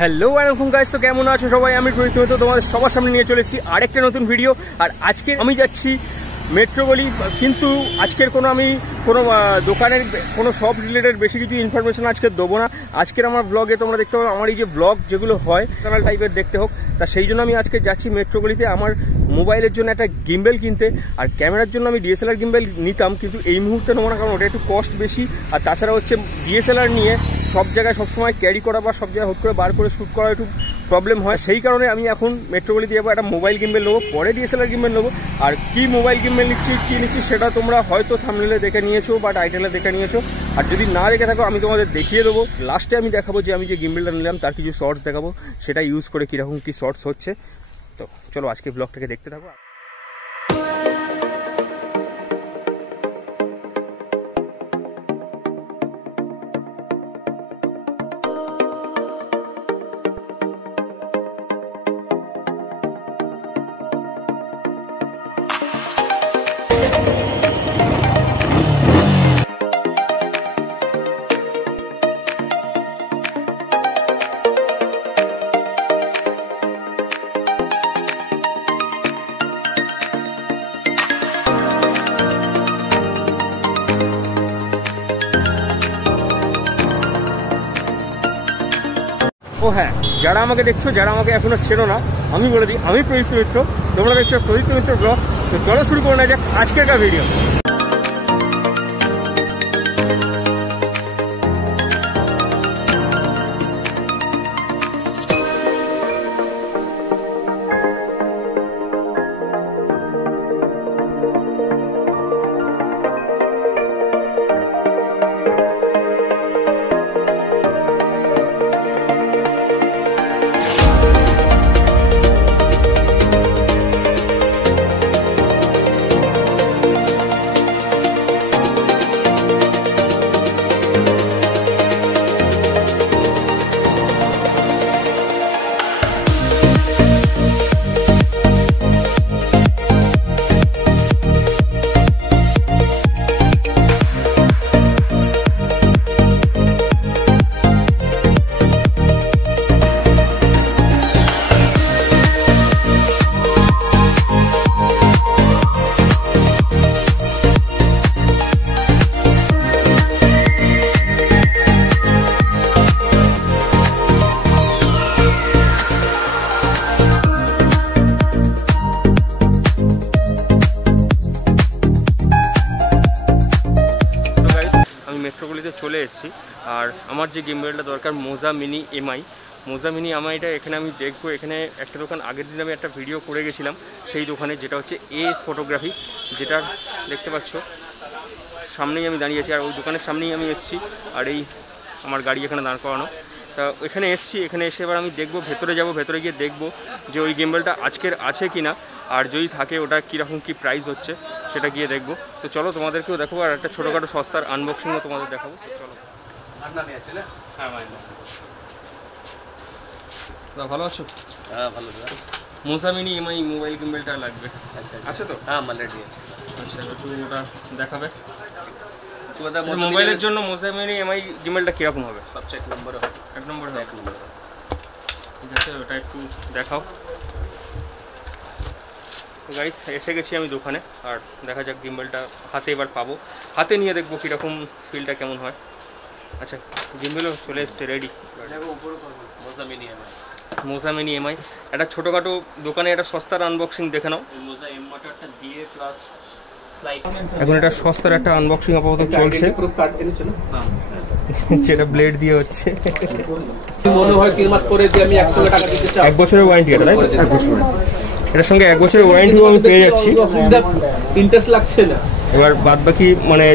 Hello welcome guys, তো কেমন আছো সবাই? আমি প্রীতম, তো তোমাদের সবার সামনে নিয়ে চলেছি আরেকটা নতুন ভিডিও। আর আজকে আমি যাচ্ছি মেট্রো গলি, কিন্তু আজকের আমি কোনো দোকানের কোনো শপ রিলেটেড বেশি কিছু ইনফরমেশন আজকে দেবো না। আজকের আমার ব্লগে তোমরা দেখতে পাবে আমার এই যে ব্লগ যেগুলো হয় চ্যানেল টাইপের দেখতে হোক, তা সেই জন্য আমি আজকে যাচ্ছি মেট্রো গলিতে আমার মোবাইলের জন্য একটা গিম্বেল কিনতে। আর ক্যামেরার জন্য আমি ডিএসএলআর গিম্বেল নিতাম, কিন্তু এই মুহূর্তে নেবো না, কারণ ওটা একটু কস্ট বেশি। আর তাছাড়া হচ্ছে ডিএসএলআর নিয়ে সব জায়গায় সবসময় ক্যারি করা বা সব জায়গায় হুট করে বার করে শ্যুট করা একটু প্রবলেম হয়। সেই কারণে আমি এখন মেট্রো গলিতে যাবো, একটা মোবাইল গিম্বেল নেবো, পরে ডিএসএলআর গিম্বেল নেবো। আর কি মোবাইল গিম্বেল নিচ্ছি, কী নিচ্ছি, সেটা তোমরা হয়তো থাম্বনেলে দেখে নিয়েছো বা টাইটেলে দেখে নিয়েছো। আর যদি না দেখে থাকো আমি তোমাদের দেখিয়ে দেবো। লাস্টে আমি দেখাবো যে আমি যে গিম্বেলটা নিলাম তার কিছু শর্টস দেখাবো, সেটা ইউজ করে কীরকম কী শর্টস হচ্ছে। তো চলো আজকে ব্লগটাকে দেখতে থাকো। ও হ্যাঁ, যারা আমাকে দেখছো, যারা আমাকে এখনো চেনো না, আমি বলে দিই আমি প্রদীপ্ত মিত্র, তোমরা দেখছো প্রদীপ্ত মিত্র ব্লগস। তো চলো শুরু করে নেওয়া যাক আজকেরকার ভিডিও। মেট্রোগলিতে চলে এসেছি। আর আমার যে গিম্বেলটা দরকার মোজা মিনি এমআইটা এখানে আমি দেখবো। এখানে একটা দোকান আগের দিন আমি একটা ভিডিও করে গেছিলাম সেই দোকানে, যেটা হচ্ছে এস ফটোগ্রাফি, যেটা দেখতে পাচ্ছ সামনেই আমি দাঁড়িয়ে আছি। আর ওই দোকানের সামনেই আমি এসেছি, আর এই আমার গাড়ি এখানে দাঁড় করানো। তা এখানে এসেছি, এখানে এসে এবার আমি দেখবো, ভেতরে যাব, ভেতরে গিয়ে দেখবো যে ওই গিম্বেলটা আজকের আছে কি না, আর যদি থাকে ওটা কীরকম কী প্রাইস হচ্ছে সেটা গিয়ে দেখবো। তো চলো তোমাদেরকেও দেখাবো, আর একটা ছোটোখাটো সস্তার আনবক্সিংও তোমাদের দেখাবো। চলো। হ্যাঁ ভালো আছো? হ্যাঁ ভালো। মোজা মিনি এমআই মোবাইল গিম্বেলটা লাগবে। আচ্ছা তো? হ্যাঁ আমার রেডি আছে। আচ্ছা একটু ওটা দেখাবে। মোবাইলের জন্য মোজা মিনি এমআই গিম্বেলটা কীরকম হবে? সবচেয়ে এক নম্বরে হবে। এক নম্বর হবে। ঠিক আছে, ওটা একটু দেখাও। গাইস এসে গেছি আমি দোকানে, আর দেখা যাক গিম্বেলটা হাতে এবার পাবো, হাতে নিয়ে দেখবো কীরকম ফিলটা কেমন হয়। আচ্ছা গিম্বেলও চলে এসছে রেডি। মোজা মিনি এমআই একটা ছোটোখাটো দোকানে একটা সস্তার আনবক্সিং দেখে নাও। এখন এটা সস্তার একটা আনবক্সিং আপাতত চলছে, যেটা ব্লেড দিয়ে হচ্ছে। এক বছরের ওয়ারেন্টি এটা, তাই? এটার সঙ্গে এক বছরের ওয়ারেন্টিও আমি পেয়ে যাচ্ছি। ইন্টারেস্ট লাগছে না। এবার বাদ বাকি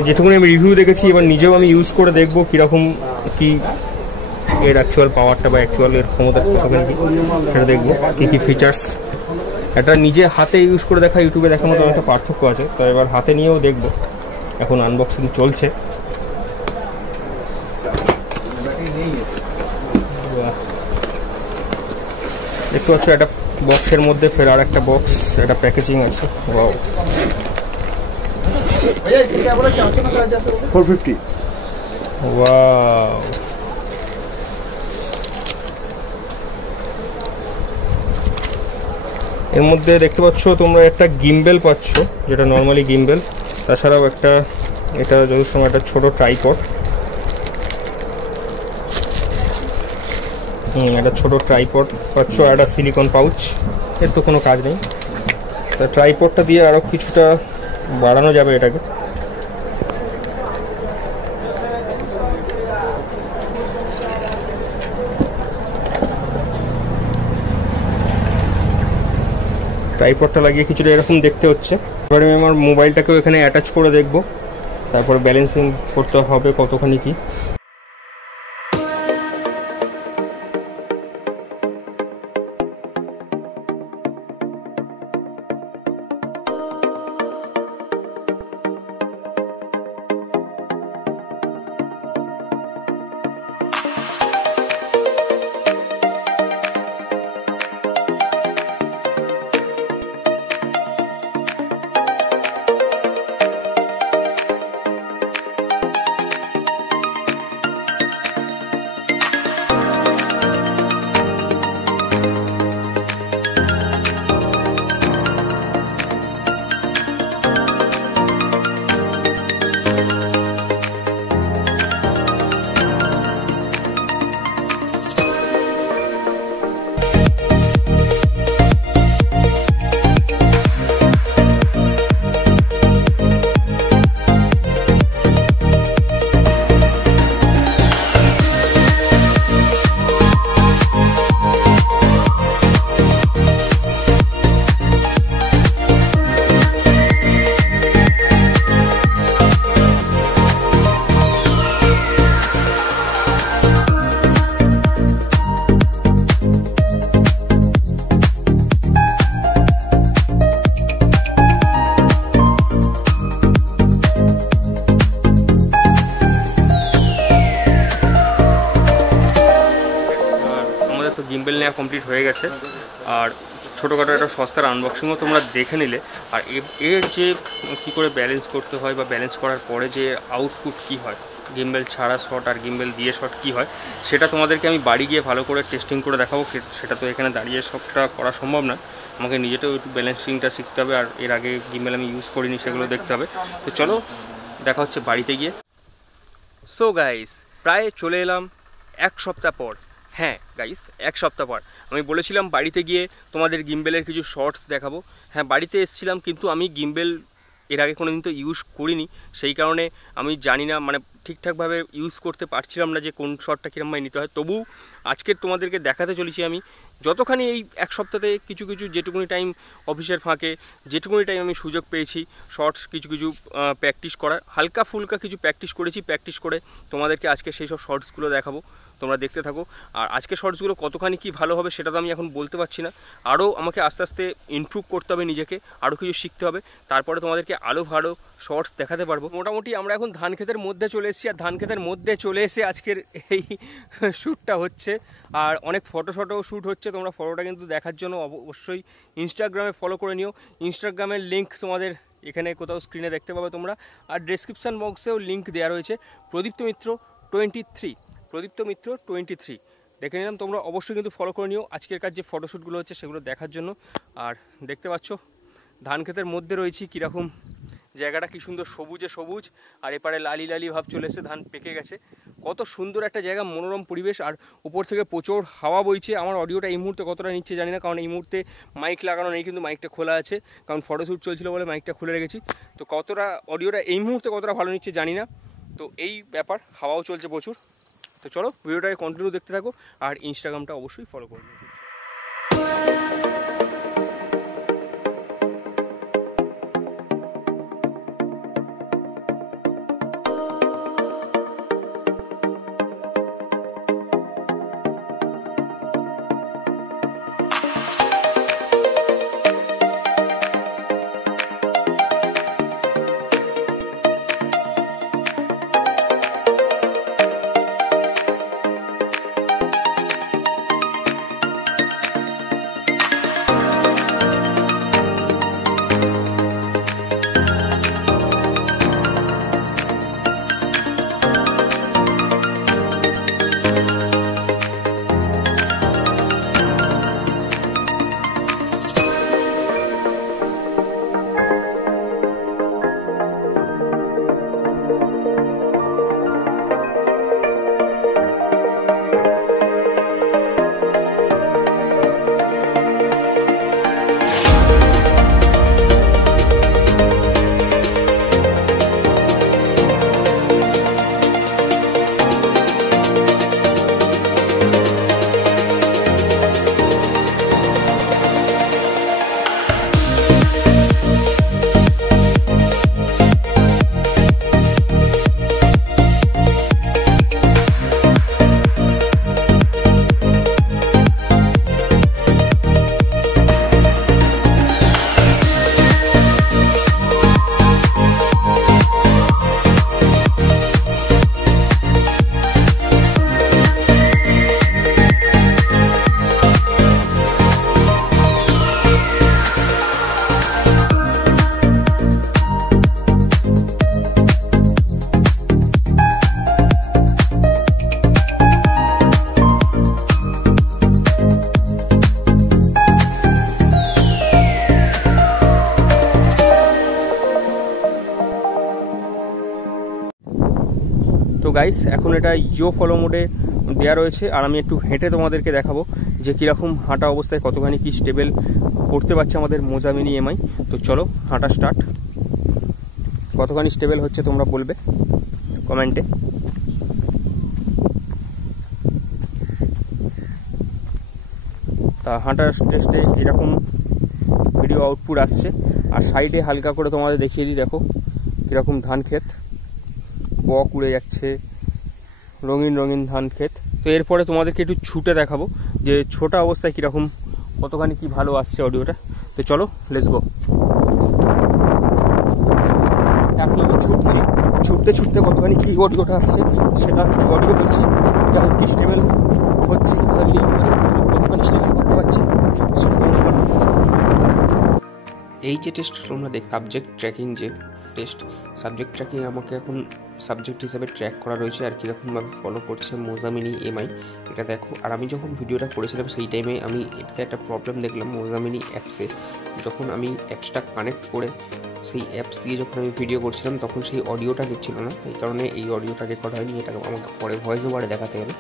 যেটুকুনি আমি রিভিউ দেখেছি, এবার নিজেও আমি ইউজ করে দেখবো কীরকম কি এর অ্যাকচুয়াল পাওয়ারটা বা অ্যাকচুয়াল এর ক্ষমতা কতখানি কি, সেটা দেখবো কী কী ফিচার্স। এটা নিজে হাতে ইউজ করে দেখা, ইউটিউবে দেখার মতো একটা পার্থক্য আছে। তো এবার হাতে নিয়েও দেখবো, এখন আনবক্সিং চলছে। দেখতে পাচ্ছ একটা বক্সের মধ্যে ফের আর একটা বক্স, একটা প্যাকেজিং আছে। ওয়াও, 450। ওয়াও, এর মধ্যে দেখতে পাচ্ছ তোমরা একটা গিম্বেল পাচ্ছ, যেটা নর্মালি গিম্বেল। তাছাড়াও একটা এটা যত সময় একটা ছোটো ট্রাইপড, একটা ছোটো ট্রাইপড পাচ্ছ, একটা সিলিকন পাউচ। এর তো কোনো কাজ নেই, তা ট্রাইপডটা দিয়ে আরও কিছুটা বাড়ানো যাবে এটাকে। ট্রাইপডটা লাগিয়ে কিছুটা এরকম দেখতে হচ্ছে। এবার আমি আমার মোবাইলটাকেও এখানে অ্যাটাচ করে দেখব, তারপরে ব্যালেন্সিং করতে হবে কতখানি কি। গিম্বেল নেওয়া কমপ্লিট হয়ে গেছে, আর ছোটোখাটো একটা সস্তার আনবক্সিংও তোমরা দেখে নিলে। আর এর যে কী করে ব্যালেন্স করতে হয় বা ব্যালেন্স করার পরে যে আউটপুট কী হয়, গিম্বেল ছাড়া শট আর গিম্বেল দিয়ে শট কী হয়, সেটা তোমাদেরকে আমি বাড়ি গিয়ে ভালো করে টেস্টিং করে দেখাবো। সেটা তো এখানে দাঁড়িয়ে সবটা করা সম্ভব না, আমাকে নিজেটাও একটু ব্যালেন্সিংটা শিখতে হবে, আর এর আগে গিম্বেল আমি ইউজ করিনি সেগুলো দেখতে হবে। তো চলো দেখা হচ্ছে বাড়িতে গিয়ে। সো গাইস, প্রায় চলে এলাম এক সপ্তাহ পর। হ্যাঁ গাইস, এক সপ্তাহ পর আমি বলেছিলাম বাড়িতে গিয়ে তোমাদের গিম্বেলের কিছু শর্টস দেখাবো। হ্যাঁ, বাড়িতে এসেছিলাম, কিন্তু আমি গিম্বেল এর আগে কোনো দিন তো ইউজ করিনি, সেই কারণে আমি জানি না, মানে ঠিকঠাকভাবে ইউজ করতে পারছিলাম না যে কোন শটটা কীরকমভাবে নিতে হয়। তবু আজকের তোমাদেরকে দেখাতে চলেছি আমি যতখানি এই এক সপ্তাহে কিছু কিছু যেটুকুনি টাইম অফিসের ফাঁকে যেটুকুনি টাইম আমি সুযোগ পেয়েছি শর্টস কিছু কিছু প্র্যাকটিস করার, হালকা ফুলকা কিছু প্র্যাকটিস করেছি, প্র্যাকটিস করে তোমাদেরকে আজকে সেই সব শর্টসগুলো দেখাবো। তোমরা দেখতে থাকো। আর আজকে শর্টসগুলো কতখানি কি ভালো হবে সেটা তো আমি এখন বলতে পারছি না, আরও আমাকে আস্তে আস্তে ইমপ্রুভ করতে হবে নিজেকে, আরও কিছু শিখতে হবে, তারপরে তোমাদেরকে আরও ভালো শর্টস দেখাতে পারবো। মোটামুটি আমরা এখন ধান ক্ষেতের মধ্যে চলে এসেছি, আর ধান ক্ষেতের মধ্যে চলে এসে আজকের এই শ্যুটটা হচ্ছে, আর অনেক ফটোশটও শ্যুট হচ্ছে। তোমরা ফটোটা কিন্তু দেখার জন্য অবশ্যই ইনস্টাগ্রামে ফলো করে নিও। ইনস্টাগ্রামের লিঙ্ক তোমাদের এখানে কোথাও স্ক্রিনে দেখতে পাবে তোমরা, আর ডেসক্রিপশান বক্সেও লিঙ্ক দেওয়া রয়েছে। প্রদীপ্ত মিত্র 23, প্রদীপ্ত মিত্র 23 দেখে নিলাম। তোমরা অবশ্যই কিন্তু ফলো করে নিও আজকের কাজ যে ফটোশ্যুটগুলো হচ্ছে সেগুলো দেখার জন্য। আর দেখতে পাচ্ছ ধান ক্ষেতের মধ্যে রয়েছি, কীরকম জায়গাটা কী সুন্দর সবুজে সবুজ, আর এপারে লালি লালি ভাব চলে এসে ধান পেকে গেছে। কত সুন্দর একটা জায়গা, মনোরম পরিবেশ, আর উপর থেকে প্রচুর হাওয়া বইছে। আমার অডিওটা এই মুহূর্তে কতটা নিচ্ছে জানি না, কারণ এই মুহূর্তে মাইক লাগানো নেই, কিন্তু মাইকটা খোলা আছে, কারণ ফটোশ্যুট চলছিল বলে মাইকটা খুলে রেখেছি। তো কতটা অডিওটা এই মুহূর্তে কতটা ভালো নিচ্ছে জানি না, তো এই ব্যাপার। হাওয়াও চলছে প্রচুর। তো চলো ভিডিওটাকে কন্টিনিউ দেখতে থাকো, আর ইনস্টাগ্রামটা অবশ্যই ফলো করবে। গাইস এখন এটা ইও ফলো মোডে দেওয়া রয়েছে, আর আমি একটু হেঁটে তোমাদেরকে দেখাবো যে কীরকম হাঁটা অবস্থায় কতখানি কি স্টেবল করতে পারছে আমাদের মোজা মিনি এমআই। তো চলো হাঁটা স্টার্ট। কতখানি স্টেবল হচ্ছে তোমরা বলবে কমেন্টে। তা হাঁটার টেস্টে এরকম ভিডিও আউটপুট আসছে। আর সাইডে হালকা করে তোমাদের দেখিয়ে দিই, দেখো কীরকম ধান ক্ষেত, বক উড়ে যাচ্ছে, রঙিন রঙিন ধান ক্ষেত। তো এরপরে তোমাদেরকে একটু ছুটে দেখাবো যে ছোটা অবস্থায় কীরকম কতখানি কি ভালো আসছে অডিওটা। তো চলো লেটস গো। এখন আমি ছুটছি, ছুটতে ছুটতে কতখানি কি অডিওটা আসছে সেটা অডিও বলছি, কেমন কি স্টেবল হচ্ছে, কতখানি স্টেবল করতে পারছে সেটা তোমরা। এই যে টেস্ট তোমরা দেখ সাবজেক্ট ট্র্যাকিং, যে টেস্ট সাবজেক্ট ট্র্যাকিং আমাকে এখন সাবজেক্ট হিসাবে ট্র্যাক করা রয়েছে আর কীরকমভাবে ফলো করছে মোজা মিনি এমআই এটা দেখো। আর আমি যখন ভিডিওটা করেছিলাম সেই টাইমে আমি এটাতে একটা প্রবলেম দেখলাম মোজা মিনি অ্যাপসে। যখন আমি অ্যাপসটা কানেক্ট করে সেই অ্যাপস দিয়ে যখন আমি ভিডিও করছিলাম তখন সেই অডিওটা নিচ্ছিল না, এই কারণে এই অডিওটা রেকর্ড হয়নি। এটা আমাকে পরে ভয়েস ওভারে দেখাতে হবে।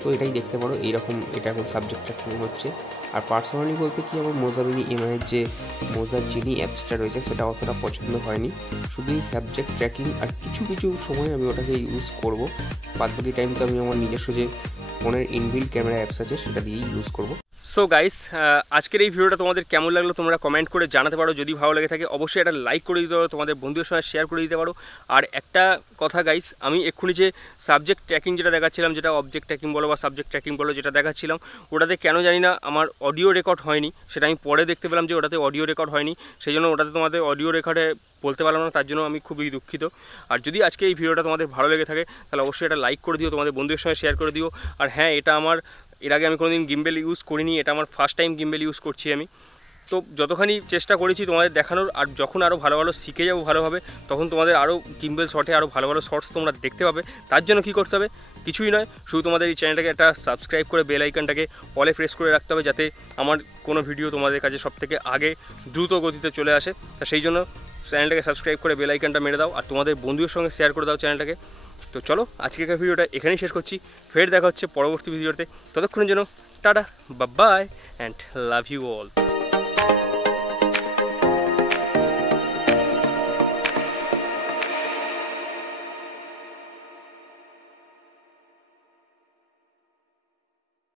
তো এটাই দেখতে পারো এইরকম এটা এখন সাবজেক্ট ট্র্যাকিং হচ্ছে। আর পার্সোনালি বলতে কি আমার মোজা মিনি এমআইয়ের যে মোজা জিনি অ্যাপসটা রয়েছে সেটা অতটা পছন্দ হয়নি, শুধু এই সাবজেক্ট ট্র্যাকিং আর কিছু কিছু সময় আমি ওটাকে ইউজ করব, বাদবাকি টাইম তো আমি আমার নিজস্ব যে ফোনের ইনবিল্ট ক্যামেরা অ্যাপস আছে সেটা দিয়েই ইউজ করব। সো গাইস আজকের এই ভিডিওটা তোমাদের কেমন লাগলো তোমরা কমেন্ট করে জানাতে পারো। যদি ভালো লেগে থাকে অবশ্যই একটা লাইক করে দিতে পারো, তোমাদের বন্ধুদের সঙ্গে শেয়ার করে দিতে পারো। আর একটা কথা গাইস, আমি এক্ষুনি যে সাবজেক্ট ট্র্যাকিং যেটা দেখাচ্ছিলাম, যেটা অবজেক্ট ট্র্যাকিং বলো বা সাবজেক্ট ট্র্যাকিং বলো, যেটা দেখাচ্ছিলাম ওটাতে কেন জানি না আমার অডিও রেকর্ড হয়নি। সেটা আমি পরে দেখতে পেলাম যে ওটাতে অডিও রেকর্ড হয়নি, সেই জন্য ওটাতে তোমাদের অডিও রেকর্ডে বলতে পারলাম না, তার জন্য আমি খুবই দুঃখিত। আর যদি আজকে এই ভিডিওটা তোমাদের ভালো লেগে থাকে তাহলে অবশ্যই এটা লাইক করে দিও, তোমাদের বন্ধুদের সঙ্গে শেয়ার করে দিও। আর হ্যাঁ, এটা আমার এর আগে আমি কোনোদিন গিম্বেল ইউজ করিনি, এটা আমার ফার্স্ট টাইম গিম্বেল ইউজ করছি আমি। তো যতখানি চেষ্টা করেছি তোমাদের দেখানোর, আর যখন আরও ভালো ভালো শিখে যাবো ভালোভাবে তখন তোমাদের আরও গিম্বেল শটে আরও ভালো ভালো শর্টস তোমরা দেখতে পাবে। তার জন্য কী করতে হবে, কিছুই নয়, শুধু তোমাদের এই চ্যানেলটাকে একটা সাবস্ক্রাইব করে বেল আইকনটাকে অলে প্রেস করে রাখতে হবে, যাতে আমার কোনো ভিডিও তোমাদের কাছে সবথেকে আগে দ্রুত গতিতে চলে আসে। তা সেই জন্য চ্যানেলটাকে সাবস্ক্রাইব করে বেল আইকনটা মেরে দাও, আর তোমাদের বন্ধুদের সঙ্গে শেয়ার করে দাও চ্যানেলটাকে। তো চলো আজকের ভিডিওটা এখানেই শেষ করছি, ফের দেখা হচ্ছে পরবর্তী ভিডিওতে। ততক্ষণের জন্য tata, bye bye and love you all.